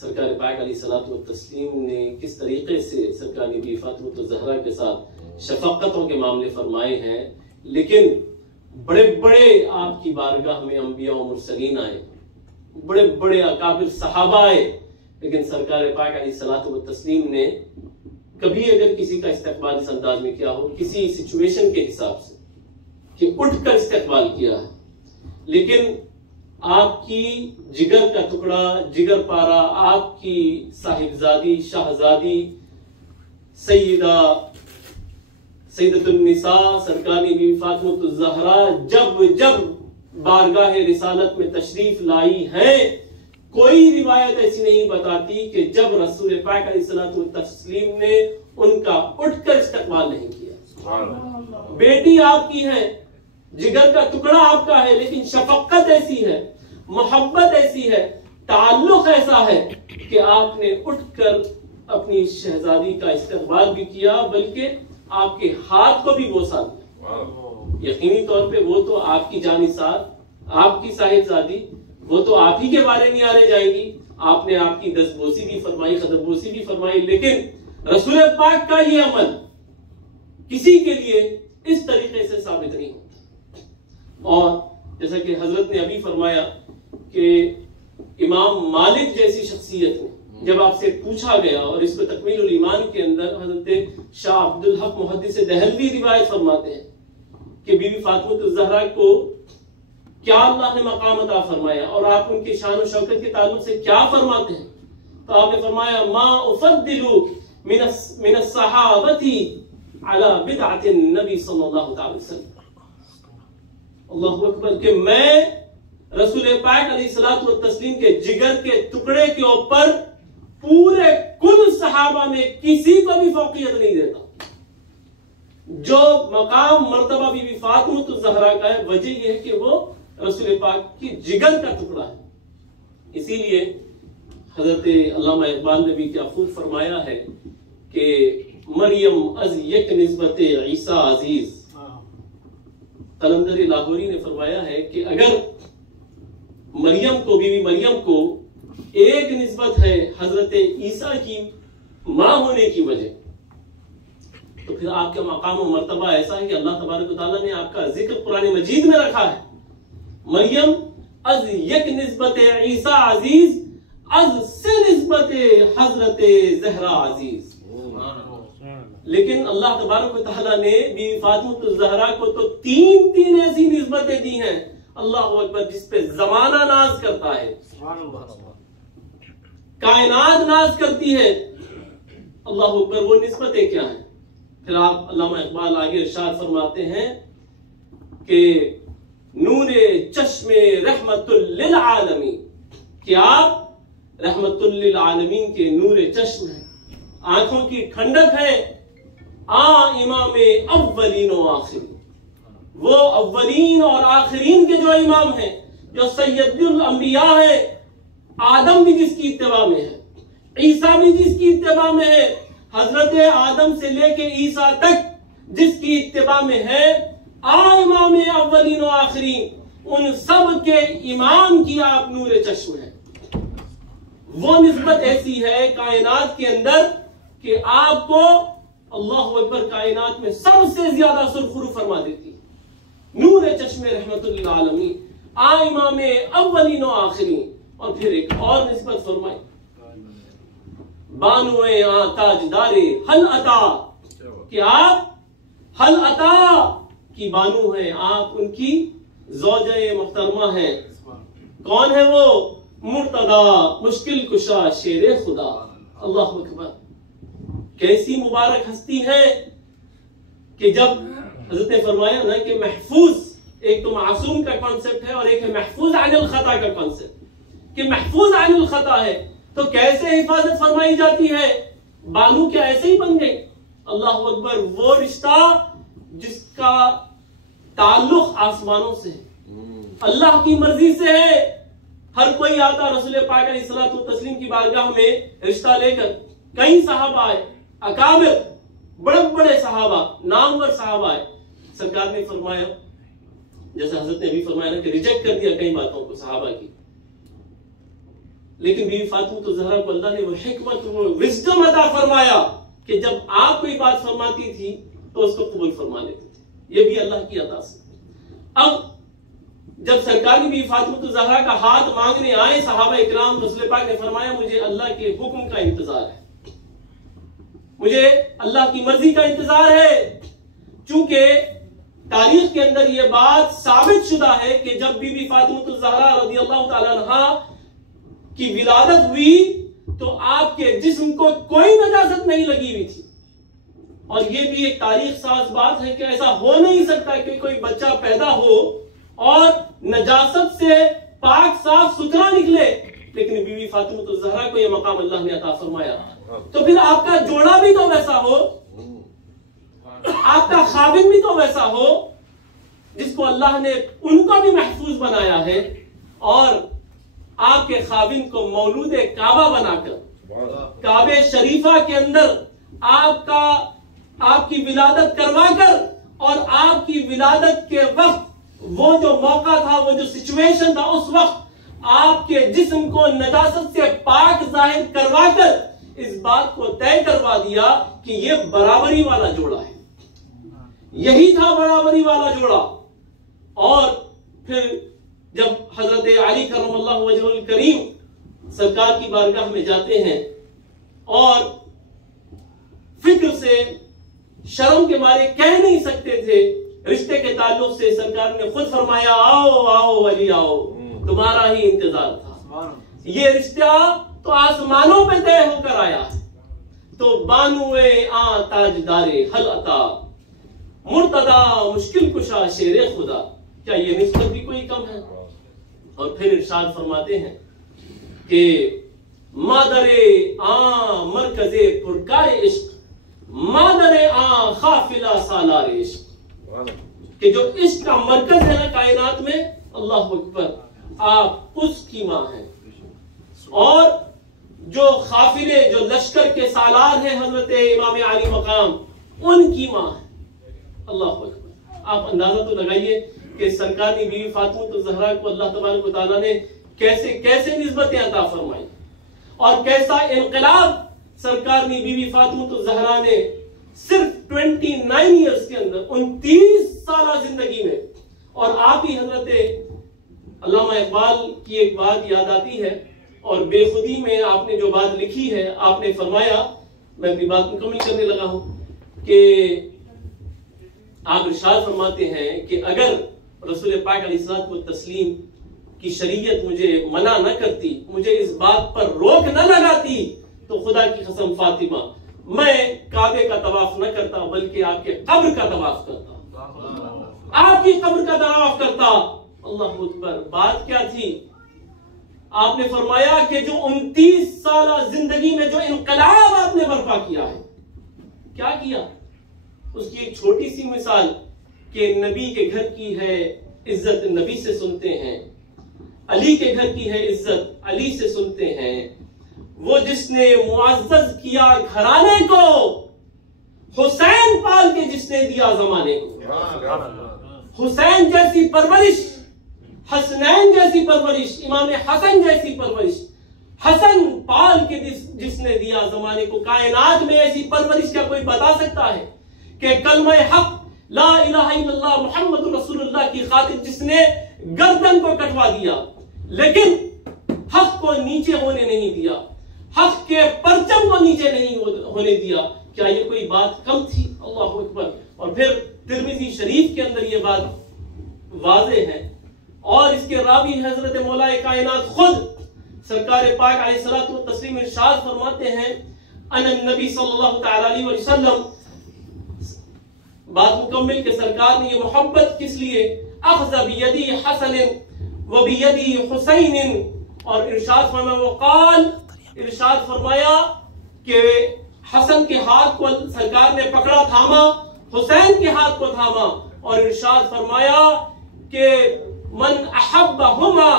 سرکار پاک علیہ الصلوۃ والتسلیم نے کس طریقے سے سرکار بی بی فاطمۃ الزہرا کے ساتھ شفقتوں کے معاملے فرمائے ہیں، لیکن بڑے بڑے آپ کی بارگاہ میں انبیاء و مرسلین آئے، بڑے بڑے اکابر صحابہ آئے، لیکن سرکار پاک علیہ الصلوۃ والتسلیم نے کبھی اگر کسی کا استقبال اس انداز میں کیا ہو، کسی سچویشن کے حساب سے کہ اٹھ کر استقبال کیا ہے، لیکن آپ کی جگر کا ٹکڑا، جگر پارا، آپ کی صاحبزادی شہزادی سیدۃ النساء سرکار بی بی فاطمۃ الزہرا جب بارگاہ رسالت میں تشریف لائی ہے، کوئی روایت ایسی نہیں بتاتی کہ جب رسول پاک علیہ الصلوۃ والتسلیم نے ان کا اٹھ کر استقبال نہیں کیا. بیٹی آپ کی ہے، جگر کا ٹکڑا آپ کا ہے، لیکن شفقت ایسی ہے، محبت ایسی ہے، تعلق ایسا ہے کہ آپ نے اٹھ کر اپنی شہزادی کا استقبال بھی کیا، بلکہ آپ کے ہاتھ کو بھی بوسا دیا. یقینی طور پہ وہ تو آپ کی جانثار، آپ کی صاحبزادی، وہ تو آپ ہی کے بارے میں آنے جائے گی. آپ نے آپ کی دست بوسی بھی فرمائی، قدم بوسی بھی فرمائی، لیکن رسول پاک کا یہ عمل کسی کے لیے اس طریقے سے ثابت نہیں ہوتا. اور جیسا کہ حضرت نے ابھی فرمایا کہ امام مالک جیسی شخصیت نے جب آپ سے پوچھا گیا، اور اس کو تکمیل الایمان کے اندر حضرت شاہ عبدالحق محدث دہلوی روایت فرماتے ہیں کہ بی بی فاطمۃ الزہرا کو کیا اللہ نے مقام عطا فرمایا اور آپ ان کے شان و شوکت کے تعلق سے کیا فرماتے ہیں. تو آپ نے فرمایا ما افضل من الصحابۃ علی بدعۃ النبی صلی اللہ تعالی وسلم. اللہ اکبر، کہ میں رسول پاک علیہ الصلوۃ والتسلیم کے جگر کے ٹکڑے کے اوپر پورے کل صحابہ میں کسی کو بھی فوقیت نہیں دیتا. جو مقام مرتبہ بی بی فاطمۃ الزہرا کا ہے، وجہ یہ ہے کہ وہ رسول پاک کی جگر کا ٹکڑا ہے. اسی لیے حضرت علامہ اقبال نے بھی کیا خوب فرمایا ہے کہ مریم از یک نسبت عیسیٰ عزیز. قلندر لاہوری نے فرمایا ہے کہ اگر مریم کو بیوی مریم کو ایک نسبت ہے حضرت عیسیٰ کی ماں ہونے کی وجہ، تو پھر آپ کا مقام و مرتبہ ایسا ہے کہ اللہ تبارک و تعالیٰ نے آپ کا ذکر قرآن مجید میں رکھا ہے. مریم از یک نسبت عیسیٰ عزیز از سے نسبت حضرت زہرا عزیز. لیکن اللہ تبارک و تعالیٰ نے بیوی فاطمہ الزہرا کو تو تین ایسی نسبتیں دی ہیں. اللہ اکبر، جس پہ زمانہ ناز کرتا ہے، کائنات ناز کرتی ہے. اللہ اکبر، وہ نسبتیں کیا ہیں؟ پھر آپ علامہ اقبال آگے ارشاد فرماتے ہیں کہ نور چشم رحمت للعالمین، کہ آپ رحمت للعالمین کے نور چشم ہیں، آنکھوں کی ٹھنڈک ہے. امام اولین و آخرین، وہ اولین اور آخرین کے جو امام ہیں، جو سید الانبیاء ہے. آدم بھی جس کی اتباع میں ہے، عیسیٰ بھی جس کی اتباع میں ہے، حضرت آدم سے لے کے عیسیٰ تک جس کی اتباع میں ہے، امام اولین و آخرین، ان سب کے امام کی آپ نور چشم ہے. وہ نسبت ایسی ہے کائنات کے اندر کہ آپ کو اللہ اکبر کائنات میں سب سے زیادہ سرخرو فرما دیتی. نور چشم رحمت للعالمین، امام اولین و آخرین. اور پھر ایک اور نسبت فرمائی، بانوئے تاجدار حل عطا، کہ آپ حل عطا کی بانو ہیں، آپ ان کی زوجہ محترمہ ہیں. کون ہے وہ؟ مرتضی مشکل کشا شیر خدا. اللہ اکبر، کیسی مبارک ہستی ہے کہ جب حضرت نے فرمایا نا کہ محفوظ، ایک تو معصوم کا کانسیپٹ ہے اور ایک ہے محفوظ عن الخطا کا کانسیپٹ، کہ محفوظ عن الخطا ہے تو کیسے حفاظت فرمائی جاتی ہے؟ بانو کیا ایسے ہی بن گئی؟ اللہ اکبر، وہ رشتہ جس کا تعلق آسمانوں سے ہے، اللہ کی مرضی سے ہے. ہر کوئی آتا رسول پاک علیہ الصلوۃ والتسلیم کی بارگاہ میں رشتہ لے کر. کئی صحابہ آئے، اکابر، بڑے بڑے صحابہ، نامور صحابہ آئے. سرکار نے فرمایا، جیسے حضرت نے بھی فرمایا نا کہ ریجیکٹ کر دیا کئی باتوں کو صحابہ کی، لیکن بیوی فاطمہ الزہرا کو اللہ نے وہ حکمت، وہ وزڈم عطا فرمایا کہ جب آپ کوئی بات فرماتی تھی تو اس کو قبول فرما لیتے تھے. یہ بھی اللہ کی عطا سے. اب جب سرکار کی بیوی فاطمہ الزہرا کا ہاتھ مانگنے آئے صحابہ اکرام، رسول پاک نے فرمایا مجھے اللہ کے حکم کا انتظار ہے، مجھے اللہ کی مرضی کا انتظار ہے. چونکہ تاریخ کے اندر یہ بات ثابت شدہ ہے کہ جب بی بی فاطمہ الزہرا رضی اللہ تعالیٰ عنہا کی ولادت ہوئی تو آپ کے جسم کو کوئی نجاست نہیں لگی ہوئی تھی. اور یہ بھی ایک تاریخ ساز بات ہے کہ ایسا ہو نہیں سکتا کہ کوئی بچہ پیدا ہو اور نجاست سے پاک صاف ستھرا نکلے، لیکن بی بی فاطمہ الزہرا کو یہ مقام اللہ نے عطا فرمایا. تو پھر آپ کا جوڑا بھی تو ویسا ہو، آپ کا خاوند بھی تو ویسا ہو جس کو اللہ نے ان کو بھی محفوظ بنایا ہے، اور آپ کے خاوند کو مولود کعبہ بنا کر کعبہ شریفہ کے اندر آپ کی ولادت کروا کر، اور آپ کی ولادت کے وقت وہ جو موقع تھا، وہ جو سچویشن تھا، اس وقت آپ کے جسم کو نجاست سے پاک ظاہر کروا کر اس بات کو طے کروا دیا کہ یہ برابری والا جوڑا ہے. یہی تھا برابری والا جوڑا. اور پھر جب حضرت علی کرم اللہ وجہہ الکریم سرکار کی بارگاہ میں جاتے ہیں اور فکر سے، شرم کے مارے کہہ نہیں سکتے تھے، رشتے کے تعلق سے سرکار نے خود فرمایا آؤ آؤ علی آؤ، تمہارا ہی انتظار تھا. یہ رشتہ تو آسمانوں پہ طے ہو کر آیا ہے. تو بانوئے تاجدار حل عطا، مرتضی مشکل کشا شیر خدا، کیا یہ نسبت بھی کوئی کم ہے؟ اور پھر ارشاد فرماتے ہیں کہ مادر مرکز پرکار عشق، مادر خافلہ سالار عشق، کہ جو عشق کا مرکز ہے نا کائنات میں، اللہ اکبر، آپ اس کی ماں ہیں. اور جو قافلے جو لشکر کے سالار ہیں حضرت امام علی مقام، ان کی ماں ہے۔ اللہ اکبر۔ آپ اندازہ تو لگائیے کہ سرکار کی بیوی فاطمہ الزہرا کو اللہ تبارک و تعالیٰ نے کیسے کیسے نسبتیں عطا فرمائی، اور کیسا انقلاب سرکار کی بیوی فاطمہ الزہرا نے صرف 29 ایئرز کے اندر، 29 سالہ زندگی میں۔ اور آپ ہی حضرت علامہ اقبال کی ایک بات یاد آتی ہے، اور بے خودی میں آپ نے جو بات لکھی ہے، آپ نے فرمایا، میں اپنی بات مکمل کرنے لگا ہوں، کہ آپ ارشاد فرماتے ہیں کہ اگر رسول پاک علیہ الصلوۃ والتسلیم کی شریعت مجھے منع نہ کرتی، مجھے اس بات پر روک نہ لگاتی، تو خدا کی قسم فاطمہ میں کعبے کا طواف نہ کرتا بلکہ آپ کے قبر کا طواف کرتا، آپ کی قبر کا طواف کرتا۔ اللہ اکبر۔ بات کیا تھی؟ آپ نے فرمایا کہ جو 29 سالہ زندگی میں جو انقلاب آپ نے برپا کیا ہے، کیا کیا؟ اس کی ایک چھوٹی سی مثال کہ نبی کے گھر کی ہے عزت نبی سے سنتے ہیں، علی کے گھر کی ہے عزت علی سے سنتے ہیں، وہ جس نے معزز کیا گھرانے کو، حسین پال کے جس نے دیا زمانے کو، حسین جیسی پرورش، حسنین جیسی پرورش، امام حسن جیسی پرورش، حسن پال کے جس نے دیا زمانے کو۔ کائنات میں ایسی پرورش کیا کوئی بتا سکتا ہے کہ کلمہ حق لا الہ الا اللہ محمد رسول اللہ کی خاطر جس نے گردن کو کٹوا دیا، لیکن حق کو نیچے ہونے نہیں دیا، حق کے پرچم کو نیچے نہیں ہونے دیا، کیا یہ کوئی بات کم تھی؟ اللہ اکبر۔ اور پھر ترمذی شریف کے اندر یہ بات واضح ہے، اور اس کے راوی حضرت مولا کائنات خود سرکار پاک علیہ الصلوۃ والتسلیم ارشاد فرماتے ہیں، ان النبی صلی اللہ تعالی علیہ وسلم، بات مکمل کہ سرکار نے یہ محبت کس لیے، اخذ بیدی حسن و بیدی حسین، اور ارشاد فرمایا، وقال، ارشاد فرمایا کہ حسن کے ہاتھ کو سرکار نے پکڑا تھاما، حسین کے ہاتھ کو تھاما، اور ارشاد فرمایا کہ من احبہما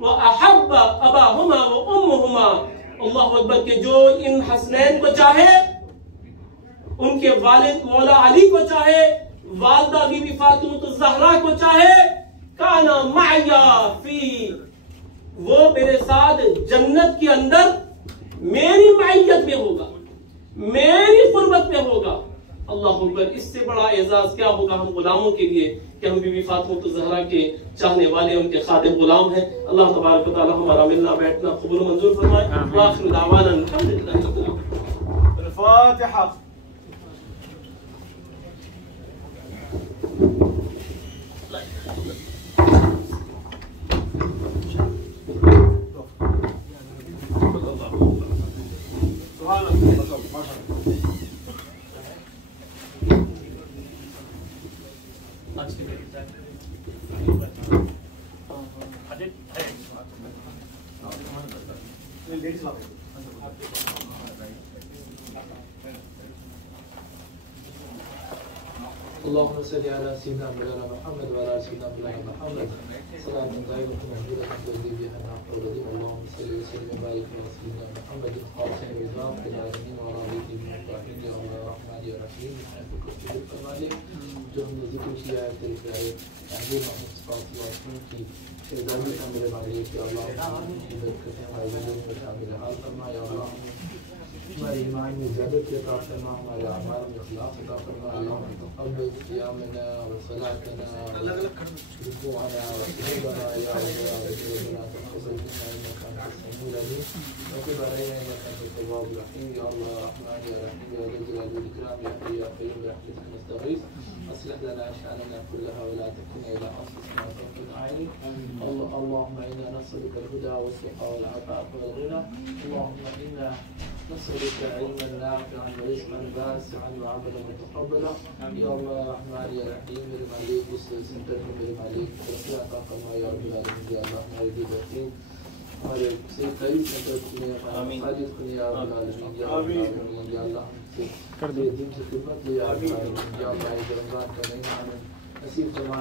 و احب اباہما و امہما، اللہ اکبر، کہ جو ان حسنین کو چاہے، ان کے والد مولا علی کو چاہے، والدہ بی بی فاطمہ الزہرا کو چاہے، کانا معیا فی، وہ میرے ساتھ جنت کے اندر میری معیت میں ہوگا، میری قربت میں ہوگا۔ اللہ اکبر۔ اس سے بڑا اعزاز کیا ہوگا ہم غلاموں کے لیے کہ ہم بی بی فاطمہ الزہرا کے چاہنے والے، ان کے خادم غلام ہیں۔ اللہ تبارک و تعالی ہمارا ملنا بیٹھنا قبول منظور فرمائے۔ وآخر دعوانا الحمدللہ رب العالمین۔ الفاتحہ۔ اللهم صل على سيدنا مولانا محمد وعلى سيدنا مولانا محمد صلاة طيبة مهدورة تهدي بها النعم والرديم. اللهم صل وسلم وبارك على سيدنا محمد خاتم الرضا في العالمين وعلى آله المطهرين. يا الله الرحمن الرحيم حيث كنت بالكمال جو ہم نے ذکر کیا ہے تیرے پیارے اہل محمد صلی اللہ علیہ وسلم کی شہدائی کا میرے مالے کہ اللہ کی برکتیں ہمارے زندگی میں شامل حال فرما. یا اللہ ہمارے ایمان میں زیادت عطا فرما، ہمارے اعمال میں اخلاص عطا فرما. اللهم تقبل صيامنا وصلاتنا وركوعنا وسجودنا يا رب العالمين. تقبل منا انك انت السميع العليم وتب علينا انك انت التواب الرحيم. يا الله الرحمن يا رحيم يا ذا الجلال والاكرام يا حي يا قيوم برحمتك نستغيث. اصلح لنا شاننا كلها ولا تكلنا الى انفسنا طرفة عين. اللهم انا نسالك الهدى والتقى والعفاف والغنى. اللهم انا نسألك علما نافعا ورزقا واسعا وعملا متقبلا. يا الله الرحمن يا رحيم میرے مالک اس سنٹر میں میرے مالک ترقی عطا فرما یا رب العالمین. یا اللہ ہمارے دل رحیم ہمارے سے قریب سنٹر کھلے، ہمارے مساجد کھلے یا رب العالمین. یا رب العالمین یا اللہ ہم سے دین کی خدمت لے یا رب العالمین. یا اللہ رمضان کا مہینہ ہمیں نصیب فرمائے.